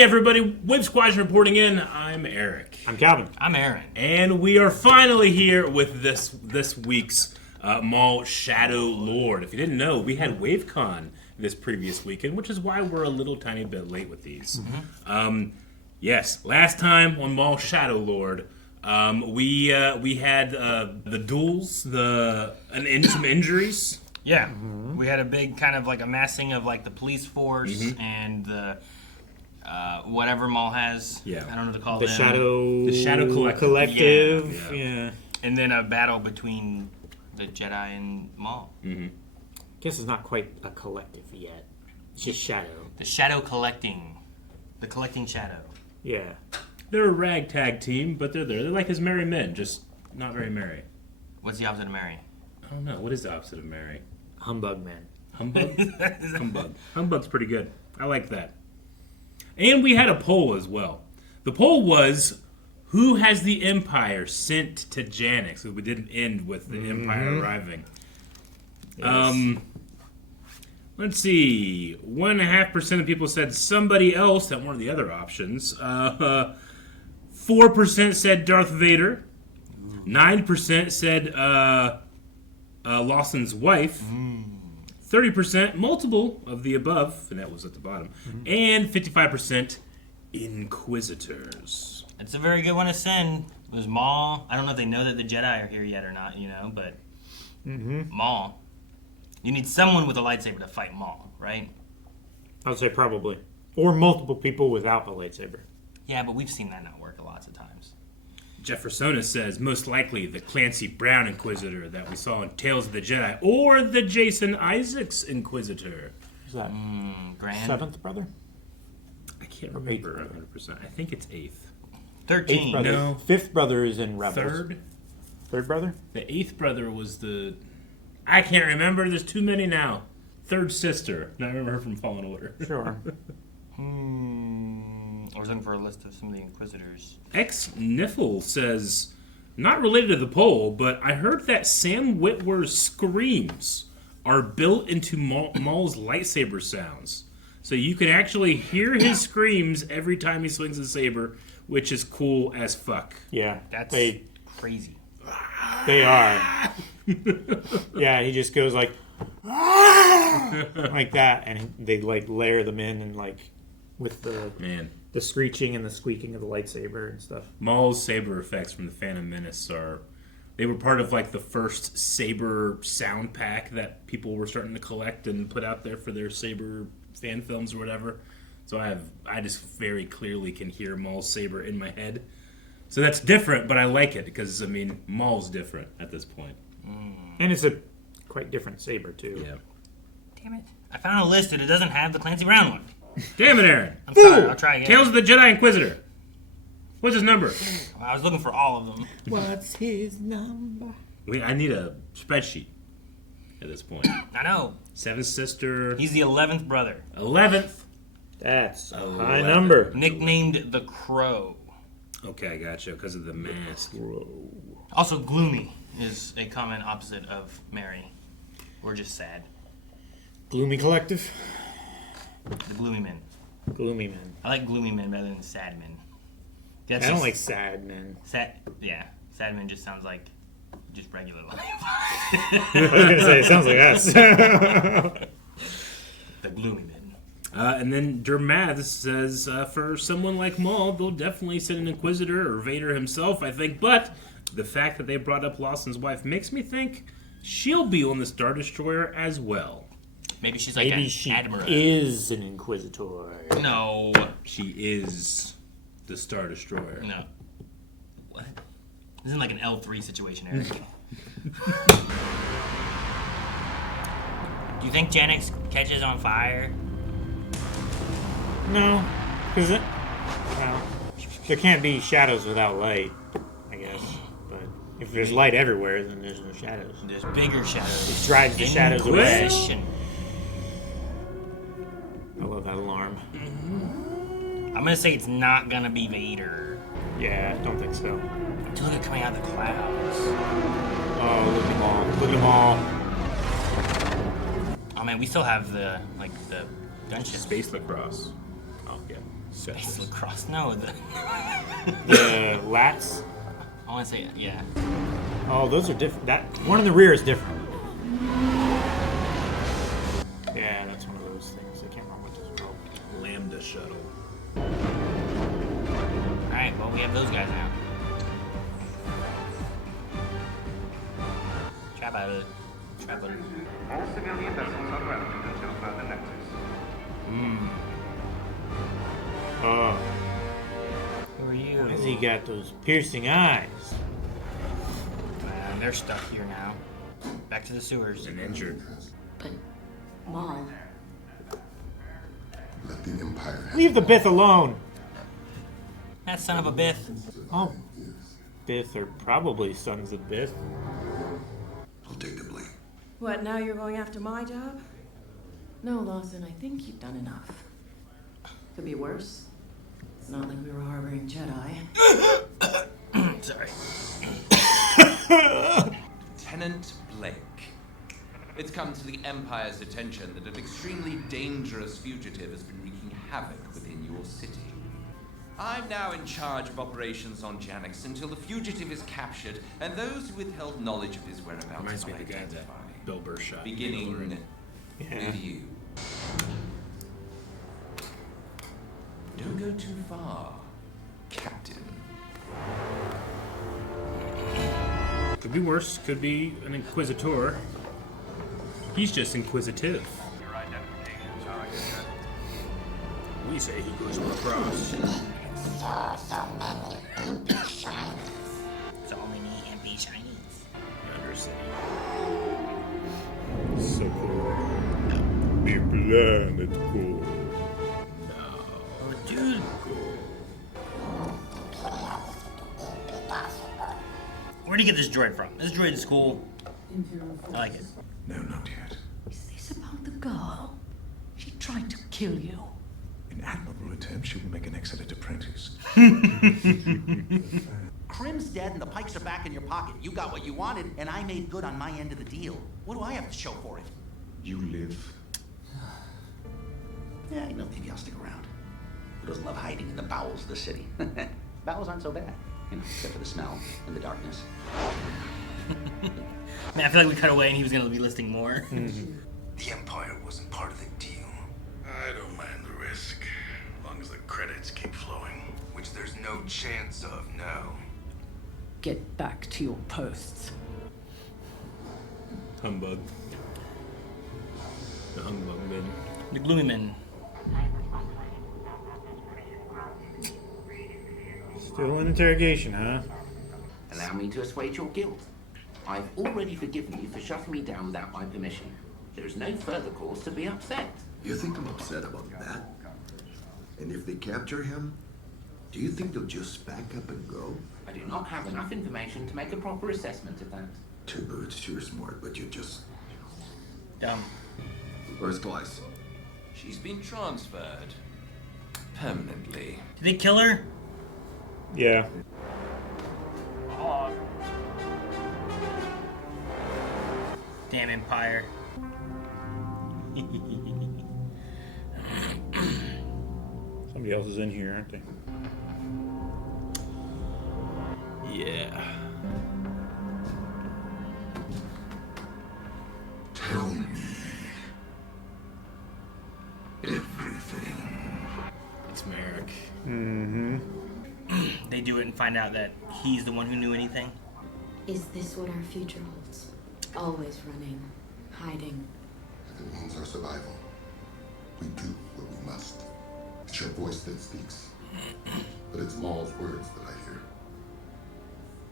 Hey everybody, Wave Squadron reporting in. I'm Eric. I'm Calvin. I'm Aaron. And we are finally here with this week's Maul Shadow Lord. If you didn't know, we had WaveCon this previous weekend, which is why we're a little tiny bit late with these. Yes, last time on Maul Shadow Lord, we had the duels, and some injuries. Yeah, we had a big kind of like amassing of like the police force and the whatever Maul has. Yeah. I don't know what to call The them. Shadow Collective. Yeah. Yeah. And then a battle between the Jedi and Maul. Guess it's not quite a collective yet. It's just Shadow. The Shadow Collecting. The Collecting Shadow. Yeah. They're a ragtag team, but they're there. They're like his merry men, just not very merry. What's the opposite of merry? I don't know. What is the opposite of merry? Humbug man. Humbug? Humbug. Humbug's pretty good. I like that. And we had a poll as well. The poll was, who has the Empire sent to Janix? Because we didn't end with the Empire arriving. Yes. Let's see. 1.5% of people said somebody else that weren't the other options. 4% said Darth Vader. 9% said Lawson's wife. 30% multiple of the above, and that was at the bottom. And 55% Inquisitors. It's a very good one to send. It was Maul. I don't know if they know that the Jedi are here yet or not, but Maul. You need someone with a lightsaber to fight Maul, right? I would say probably. Or multiple people without a lightsaber. Yeah, but we've seen that not work lots of times. Jeffersona says, most likely the Clancy Brown Inquisitor that we saw in Tales of the Jedi, or the Jason Isaacs Inquisitor. Is that Grand? seventh brother? I can't remember 100%. I think it's 8th. 13. Eighth brother. No. Fifth brother is in Rebels. Third brother? The 8th brother was the... I can't remember. There's too many now. Third sister. I remember her from Fallen Order. Sure. I was looking for a list of some of the Inquisitors. X-Niffle says, not related to the poll, but I heard that Sam Witwer's screams are built into Maul's lightsaber sounds. So you can actually hear his screams every time he swings his saber, which is cool as fuck. Yeah. That's crazy. They are. Yeah, he just goes like that, and they like layer them in and like with the screeching and the squeaking of the lightsaber and stuff. Maul's saber effects from the Phantom Menace they were part of like the first saber sound pack that people were starting to collect and put out there for their saber fan films or whatever. So I just very clearly can hear Maul's saber in my head. So that's different, but I like it because Maul's different at this point. And it's a quite different saber too. Yeah. Damn it. I found a list and it doesn't have the Clancy Brown one. Damn it, Aaron. I'm sorry, I'll try again. Tales of the Jedi Inquisitor. What's his number? I was looking for all of them. What's his number? I need a spreadsheet at this point. I know. Seventh sister. He's the 11th brother. 11th. That's a high 11. number. Nicknamed the Crow. Okay, I gotcha, because of the mask. Also, gloomy is a common opposite of merry. Or just sad. Gloomy Collective. The Gloomy Men. Gloomy Men. I like gloomy men better than sad men. I don't like sad men. Sad men just sounds like just regular life. I was gonna say it sounds like us. The Gloomy Men. And then Dermath says, for someone like Maul, they'll definitely send an Inquisitor or Vader himself, I think. But the fact that they brought up Lawson's wife makes me think she'll be on the Star Destroyer as well. Maybe she's like an she admiral. is an Inquisitor. No. She is the Star Destroyer. No. What? This isn't like an L3 situation, Eric. Do you think Janix catches on fire? No, because there can't be shadows without light, I guess. But if there's light everywhere, then there's no shadows. There's bigger shadows. It drives the shadows away. Inquisition. I love that alarm. I'm gonna say it's not gonna be Vader. Yeah, I don't think so. Dude, look at coming out of the clouds. Oh, look at them all. Look at them all. Oh man, we still have the gunship. Space lacrosse. Oh, yeah. Space lacrosse. No, the lats. I want to say yeah. Oh, those are different. That one in the rear is different. Yeah, that's one of those things. I can't remember what this is called. Lambda shuttle. All right, well we have those guys now. Trap out of it. Trap out of it. All civilian vessels are grounded until further notice. Oh, Who are you? why has he got those piercing eyes? They're stuck here now. Back to the sewers. And injured. But, Maul, Let the Empire have Leave the Bith alone. That son of a Biff. Oh, Bith are probably sons of Bith. I'll take the blame. what, now you're going after my job? No, Lawson, I think you've done enough. Could be worse. It's not like we were harboring Jedi. Sorry. Lieutenant Blake. It's come to the Empire's attention that an extremely dangerous fugitive has been wreaking havoc within your city. I'm now in charge of operations on Janix until the fugitive is captured and those who withheld knowledge of his whereabouts Reminds me are of the guy that identified. Bill Burr shot. Beginning with you. Don't go too far, Captain. Could be worse. Could be an Inquisitor. He's just inquisitive. Your identifications are accepted. We say he goes across. So many MP shinies. Undercity. So cool. Be planet cool. No. Oh, dude. Where'd you get this droid from? This droid is cool. I like it. No, not yet. Is this about the girl? She tried to kill you. In admirable attempt, she will make an excellent apprentice. Krim's dead and the pikes are back in your pocket. You got what you wanted, and I made good on my end of the deal. What do I have to show for it? You live. Yeah, you know, maybe I'll stick around. Who doesn't love hiding in the bowels of the city? Bowels aren't so bad, you know, except for the smell and the darkness. Man, I feel like we cut away and he was gonna be listing more. The Empire wasn't part of the deal. I don't mind the risk, as long as the credits keep flowing. Which there's no chance of now. Get back to your posts. Humbug. The Humbug Men. The Gloomy Men. Still in interrogation, huh? Allow me to assuage your guilt. I've already forgiven you for shutting me down without my permission. There is no further cause to be upset. You think I'm upset about that? And if they capture him, do you think they'll just back up and go? I do not have enough information to make a proper assessment of that. Two birds, you're smart, but you're just... Dumb. Where's Klyce? She's been transferred. Permanently. Did they kill her? Yeah. Damn Empire. Somebody else is in here, aren't they? Yeah. Tell me everything. It's Marrok. Mm-hmm. They do it and find out that he's the one who knew anything. Is this what our future holds? Always running, hiding. If it means our survival, we do what we must. It's your voice that speaks, but it's Maul's words that I hear.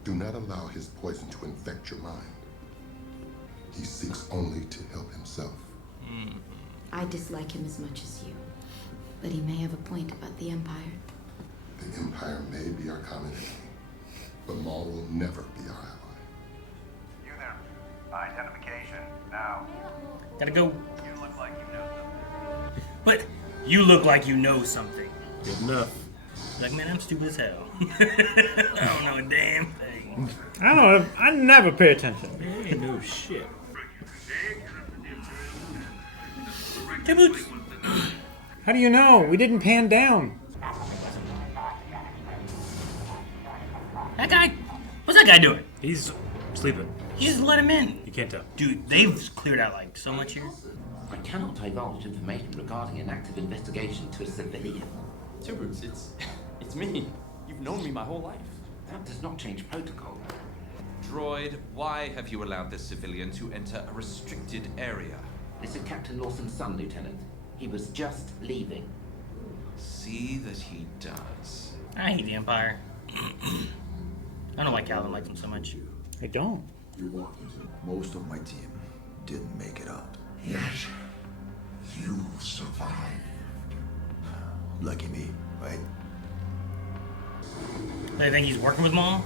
Do not allow his poison to infect your mind. He seeks only to help himself. I dislike him as much as you. But he may have a point about the Empire. The Empire may be our common enemy, but Maul will never be our ally. You there. Identification, now. Gotta go. You look like you know something. But you look like you know something. Good enough. Like, man, I'm stupid as hell. I don't know a damn thing. I don't know. I never pay attention. Hey, no shit. Hey, Boots. How do you know? We didn't pan down. That guy, what's that guy doing? He's sleeping. You just let him in. You can't tell. Dude, they've cleared out like so much here. I cannot divulge information regarding an active investigation to a civilian. Tubers, it's me. You've known me my whole life. That does not change protocol. Droid, why have you allowed this civilian to enter a restricted area? This is Captain Lawson's son, Lieutenant. He was just leaving. See that he does. I hate the Empire. I don't know why Calvin likes them so much. I don't. Most of my team didn't make it out. Yet, you survived. Lucky me, right? They think he's working with Maul?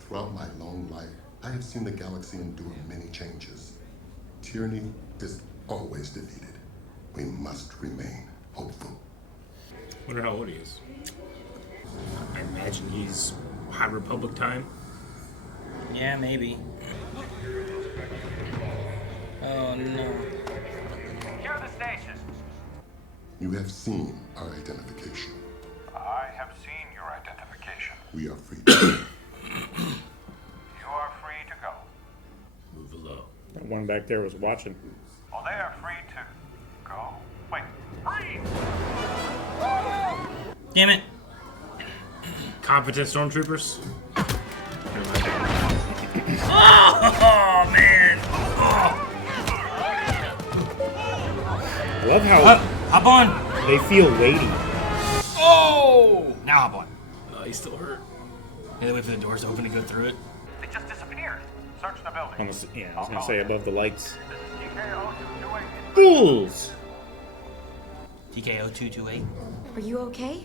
Throughout my long life, I have seen the galaxy endure many changes. Tyranny is always defeated. We must remain hopeful. Wonder how old he is. I imagine he's High Republic time. Yeah, maybe. Oh no. Secure the station. You have seen our identification. I have seen your identification. We are free to go. You are free to go. Move low. That one back there was watching. Well, they are free to go. Wait, freeze! Damn it. Competent stormtroopers. Oh, man. I love how Hop on. they feel weighty. Oh! Now hop on. He's still hurt. Yeah, they wait for the doors to open to go through it. They just disappeared. Search the building. Almost, yeah, I was gonna say above the lights. This is TKO-228. Fools! TKO 228 Are you okay?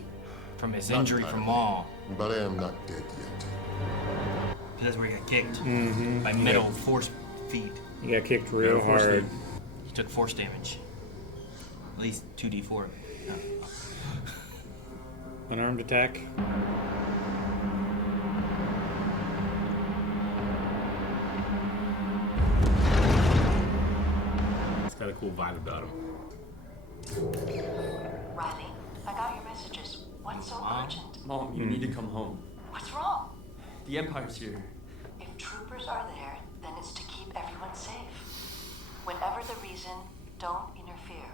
from his injury from Maul. But I am not dead yet. That's where he got kicked Mm-hmm. by metal force feet. He got kicked real force hard. He took force damage. At least 2d4. Unarmed attack. He's got a cool vibe about him. Riley, I got your messages. What's so urgent? Mom, you need to come home. What's wrong? The Empire's here. If troopers are there, then it's to keep everyone safe. Whenever the reason, don't interfere.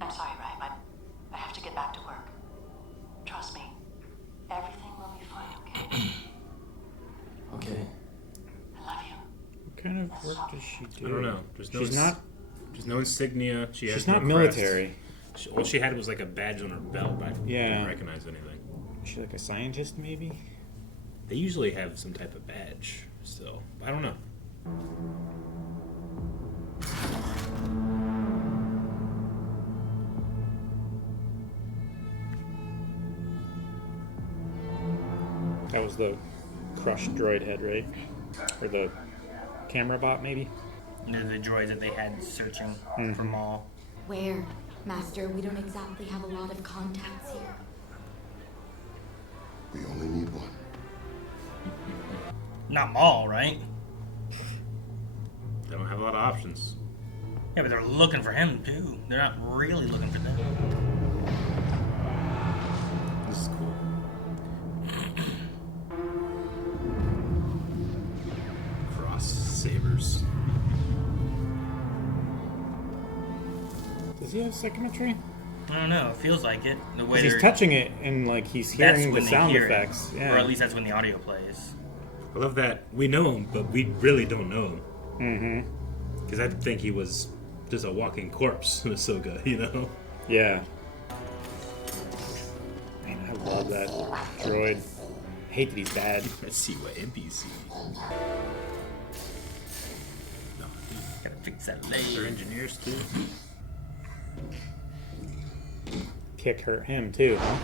I'm sorry, Ryan, I have to get back to work. Trust me, everything will be fine, okay? Okay. I love you. What kind of work does she do? I don't know. There's no She's not. There's no insignia. She's no not crest. military. All she had was like a badge on her belt, but I Yeah. didn't recognize anything. Is she like a scientist, maybe? They usually have some type of badge, so I don't know. That was the crushed droid head, right? Or the camera bot, maybe? The droids that they had searching for Maul. Where, Master? We don't exactly have a lot of contacts here. We only need one. Not Maul, right? They don't have a lot of options. Yeah, but they're looking for him too. They're not really looking for them. This is cool. Cross sabers. Does he have psychometry? I don't know. It feels like it. The way 'Cause he's they're- touching it and like he's that's hearing the when they sound hear it. effects. Yeah. Or at least that's when the audio plays. I love that we know him, but we really don't know him. Mm-hmm. Because I think he was just a walking corpse in Ahsoka, you know? Yeah. Man, I love that droid. I hate that he's bad. Let's see what NPC. No, Gotta fix that they're leg. engineers too. Kick hurt him too, huh?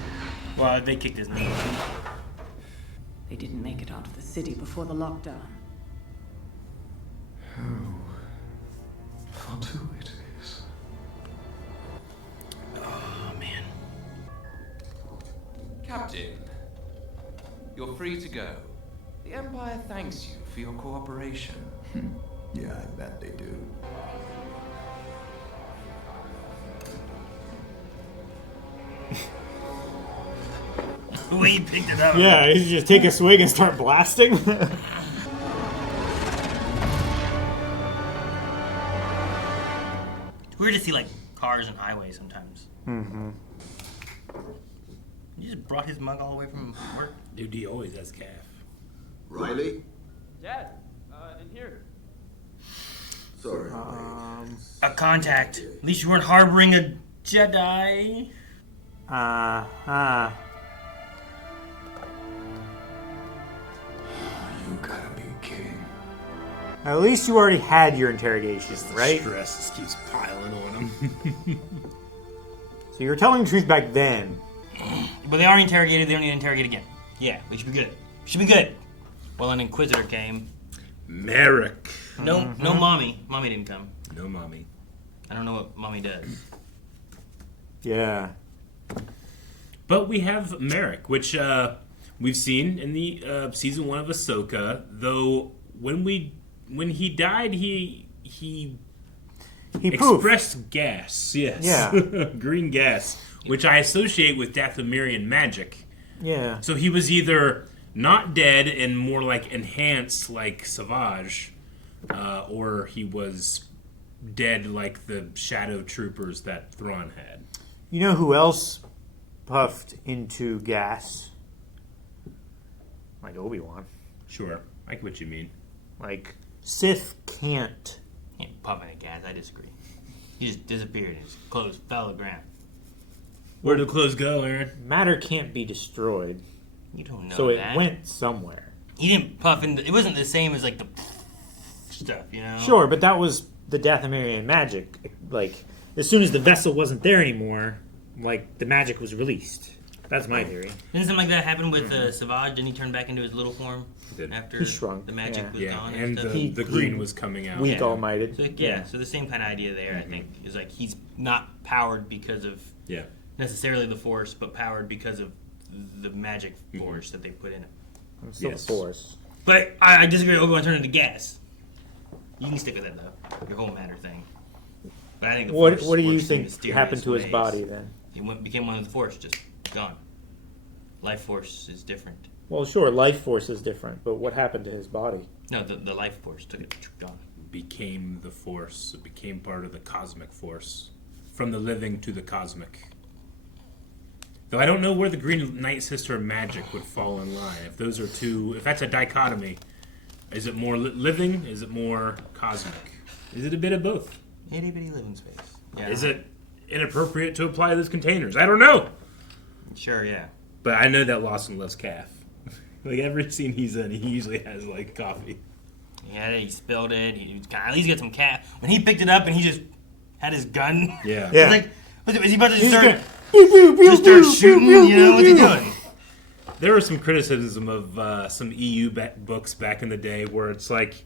Well, they kicked his knee. They didn't make it out of the city before the lockdown. Fortuitous. Oh man. Captain, you're free to go. The Empire thanks you for your cooperation. Yeah, I bet they do. The way he picked it up. Yeah, you just take a swig and start blasting. It's weird to see like cars and highways sometimes. Mm-hmm. You just brought his mug all the way from work? Dude, he always has calf. Riley? Dad, in here. Sorry. A contact. At least you weren't harboring a Jedi. You gotta be kidding. At least you already had your interrogation, right? Stress just keeps piling on him. So you were telling the truth back then. But they are interrogated, they don't need to interrogate again. Yeah, we should be good. Should be good. Well, an Inquisitor came. Marrok. No, no mommy. Mommy didn't come. No mommy. I don't know what mommy does. Yeah. But we have Marrok, which we've seen in the season 1 of Ahsoka. Though when he died, he expressed gas. Yes. Yeah. Green gas, which I associate with Dathomirian magic. Yeah. So he was either not dead and more like enhanced, like Savage, or he was dead like the shadow troopers that Thrawn had. You know who else puffed into gas? Like Obi-Wan. Sure, I get what you mean. Like, Sith can't. He ain't puffing at gas, I disagree. He just disappeared and his clothes fell to the ground. Where do the clothes go, Aaron? Matter can't be destroyed. You don't know so that. it went somewhere. He didn't puff into... It wasn't the same as, like, the stuff, you know? Sure, but that was the Dathomirian magic. Like, as soon as the vessel wasn't there anymore, like, the magic was released. That's my theory. Didn't something like that happen with Savage? Didn't he turn back into his little form after He shrunk. the magic was gone? And stuff? the green was coming out. Weak all-minded. So, so the same kind of idea there, I think, is like he's not powered because of necessarily the Force, but powered because of the magic force that they put in him. It's still the Force. But I disagree with Obi-Wan turning into gas. You can stick with that, though. Your whole matter thing. But I think the What Force do you works in think mysterious happened to his ways. body then? He became one of the Force, just gone. Life Force is different. Well, sure, life force is different, but what happened to his body? No, the Life Force took it, gone. Became the Force. It became part of the cosmic force. From the living to the cosmic. Though I don't know where the Green Knight Sister magic would fall in line. If those are two, if that's a dichotomy, is it more living? Is it more cosmic? Is it a bit of both? Itty bitty living space. Yeah. Is it inappropriate to apply those containers? I don't know. Sure, yeah. But I know that Lawson loves calf. Like every scene he's in, he usually has like coffee. He had it, he spilled it, he at least get some cat. When he picked it up and he just had his gun. Yeah. Yeah. Like, is he about to He's start, gonna- Just start shooting? You know, what's he doing? There was some criticism of some EU books back in the day where it's like,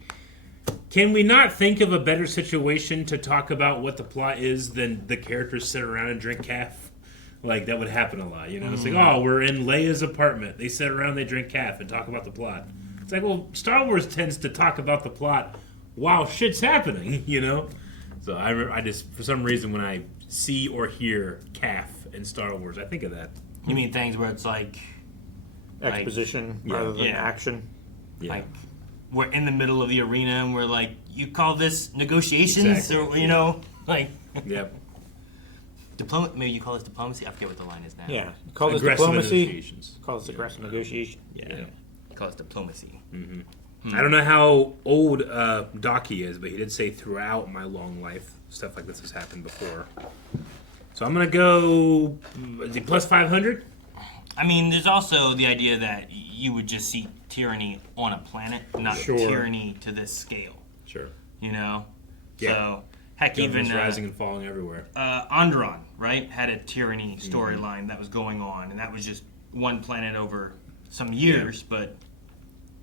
can we not think of a better situation to talk about what the plot is than the characters sit around and drink calf? Like, that would happen a lot, you know? It's like, oh, we're in Leia's apartment. They sit around, they drink calf and talk about the plot. It's like, well, Star Wars tends to talk about the plot while shit's happening, you know? So I just, for some reason, when I see or hear calf in Star Wars, I think of that. You mean things where it's like... Exposition rather than action? Yeah. Like, we're in the middle of the arena and we're like, you call this negotiations? Exactly. Or, you know, like... Yep. Maybe you call this diplomacy? I forget what the line is now. Yeah. Call this Aggressive diplomacy. negotiations. Call this aggressive negotiation. Yeah. Call this diplomacy. I don't know how old Daki is, but he did say throughout my long life, stuff like this has happened before. So I'm going to go, is he plus 500? I mean, there's also the idea that you would just see tyranny on a planet, not tyranny to this scale. Sure. You know? Yeah. So, heck, Governments even... rising and falling everywhere. Andron, right, had a tyranny storyline that was going on, and that was just one planet over some years, but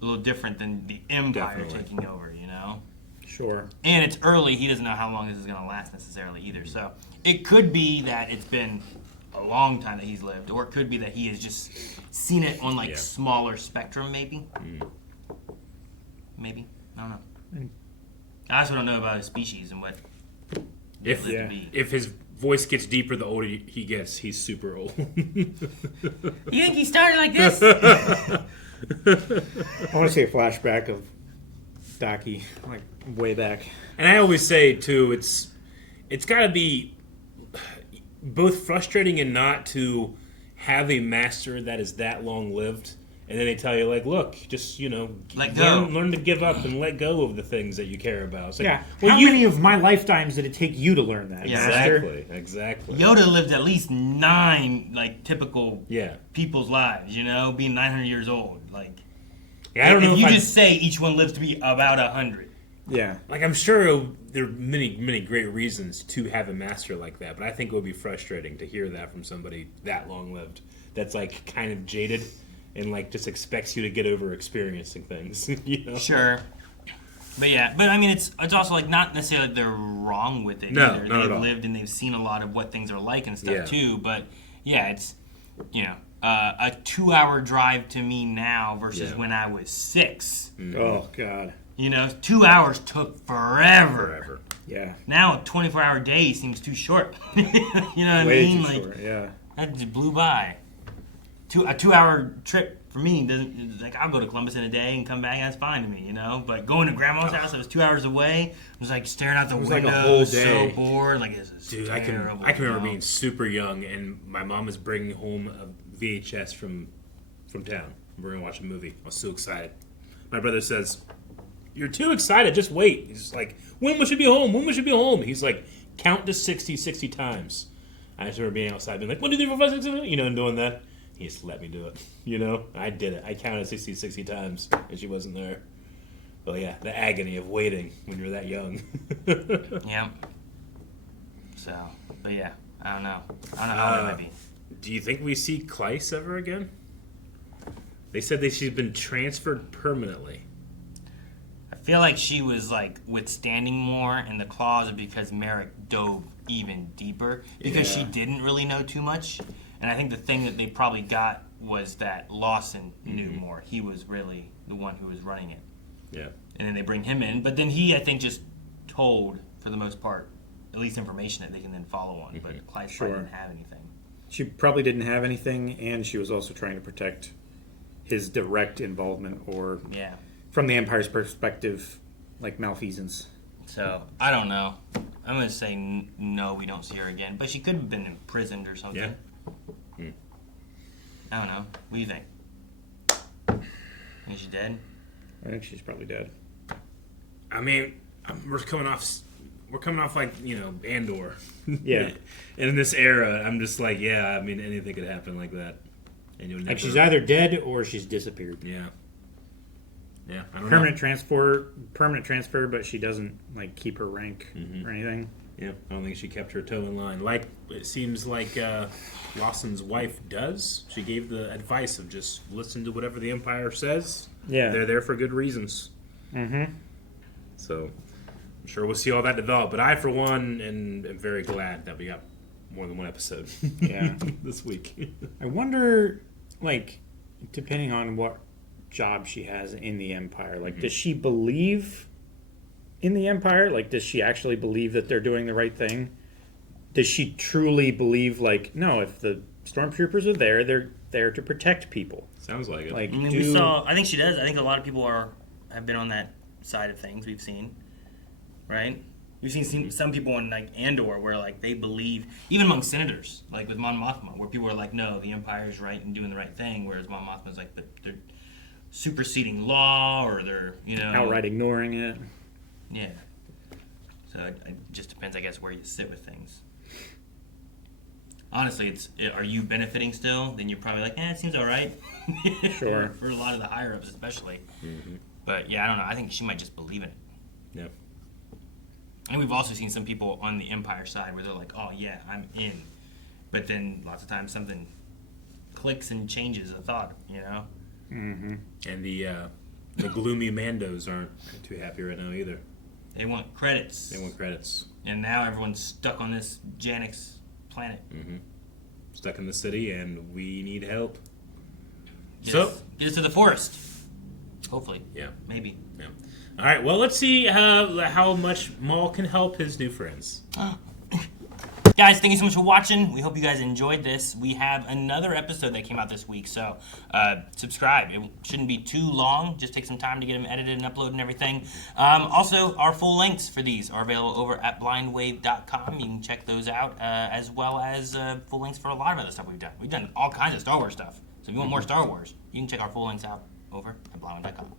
a little different than the Empire taking over, you know? Sure. And it's early, he doesn't know how long this is going to last necessarily either, so it could be that it's been a long time that he's lived, or it could be that he has just seen it on, like, smaller spectrum, maybe? Maybe? I don't know. I also don't know about his species and what... If his voice gets deeper the older he gets. He's super old. You think he started like this? I want to see a flashback of Daki, like way back. And I always say too, it's got to be both frustrating and not to have a master that is that long lived, and then they tell you like, look, just learn to give up and let go of the things that you care about. It's like, yeah. Well, how many of my lifetimes did it take you to learn that? Yeah, master? Exactly. Yoda lived at least 9 like typical people's lives. Being 900 years old. Like, I don't know. If you just say each one lives to be about 100. Yeah. Like, I'm sure there are many great reasons to have a master like that, but I think it would be frustrating to hear that from somebody that long lived, that's like kind of jaded and like just expects you to get over experiencing things. Sure. But I mean, it's also like not necessarily like they're wrong with it either. They've lived and they've seen a lot of what things are like and stuff too. But it's a 2-hour drive to me now versus when I was 6. Oh God. 2 hours took forever. Yeah. Now a 24-hour day seems too short. You know what I Way mean? too short. Yeah. That just blew by. A 2-hour trip for me doesn't, like, I'll go to Columbus in a day and come back. That's fine to me, But going to Grandma's house that was 2 hours away, I was like staring out the window, like a whole day. so bored. Like, this is terrible. I can remember being super young and my mom was bringing home a VHS from town. We're gonna watch a movie. I was so excited. My brother says, "You're too excited. Just wait." He's like, "When we should be home? When we should be home?" He's like, "Count to 60 times." I just remember being outside, being like, 1, 2, 3, 4, 5, 6, 7, and doing that. He just let me do it. I did it. I counted 60 times, and she wasn't there. But yeah, the agony of waiting when you're that young. Yeah. So, but yeah, I don't know how it might be. Do you think we see Klyce ever again? They said that she's been transferred permanently. I feel like she was like withstanding more in the claws because Marrok dove even deeper because she didn't really know too much. And I think the thing that they probably got was that Lawson knew more. He was really the one who was running it. Yeah. And then they bring him in. But then he, I think, just told, for the most part, at least information that they can then follow on. But Klyce probably didn't have anything. She probably didn't have anything, and she was also trying to protect his direct involvement or, from the Empire's perspective, like malfeasance. So, I don't know. I'm going to say no, we don't see her again. But she could have been imprisoned or something. Yeah. I don't know. What do you think? Is she dead? I think she's probably dead. I mean, we're coming off like, Andor. Yeah. And in this era, I'm just like, I mean, anything could happen like that. And you'll never... Like she's either dead or she's disappeared. Yeah. Yeah, I don't permanent transfer, but she doesn't like keep her rank or anything. Yeah, I don't think she kept her toe in line. Like it seems like Lawson's wife does. She gave the advice of just listen to whatever the Empire says. Yeah, they're there for good reasons. Mm-hmm. So I'm sure we'll see all that develop. But I, for one, am very glad that we got more than one episode. Yeah, this week. I wonder, like, depending on what job she has in the Empire, like, does she believe in the Empire? Like, does she actually believe that they're doing the right thing? Does she truly believe, like, no, if the stormtroopers are there, they're there to protect people? Sounds like it. Like, I think she does. I think a lot of people have been on that side of things. We've seen, right? We've seen some people on like Andor where like they believe, even among senators, like with Mon Mothma, where people are like, no, the Empire is right and doing the right thing, whereas Mon Mothma's like, but they're superseding law or they're outright ignoring it. Yeah. So it just depends, I guess, where you sit with things. Honestly, are you benefiting still? Then you're probably like, it seems all right. Sure. For a lot of the higher ups, especially. Mm-hmm. But yeah, I don't know. I think she might just believe in it. Yeah. And we've also seen some people on the Empire side where they're like, oh yeah, I'm in. But then lots of times something clicks and changes a thought, Mm-hmm. And the Gloomy Mandos aren't too happy right now either. They want credits. And now everyone's stuck on this Janix planet. Mm-hmm. Stuck in the city, and we need help. Get us to the forest. Hopefully. Yeah. Maybe. Yeah. All right, well, let's see how much Maul can help his new friends. Guys, thank you so much for watching. We hope you guys enjoyed this. We have another episode that came out this week, so subscribe. It shouldn't be too long. Just take some time to get them edited and uploaded and everything. Also, our full links for these are available over at blindwave.com. You can check those out, as well as full links for a lot of other stuff we've done. We've done all kinds of Star Wars stuff. So if you want more Star Wars, you can check our full links out over at blindwave.com.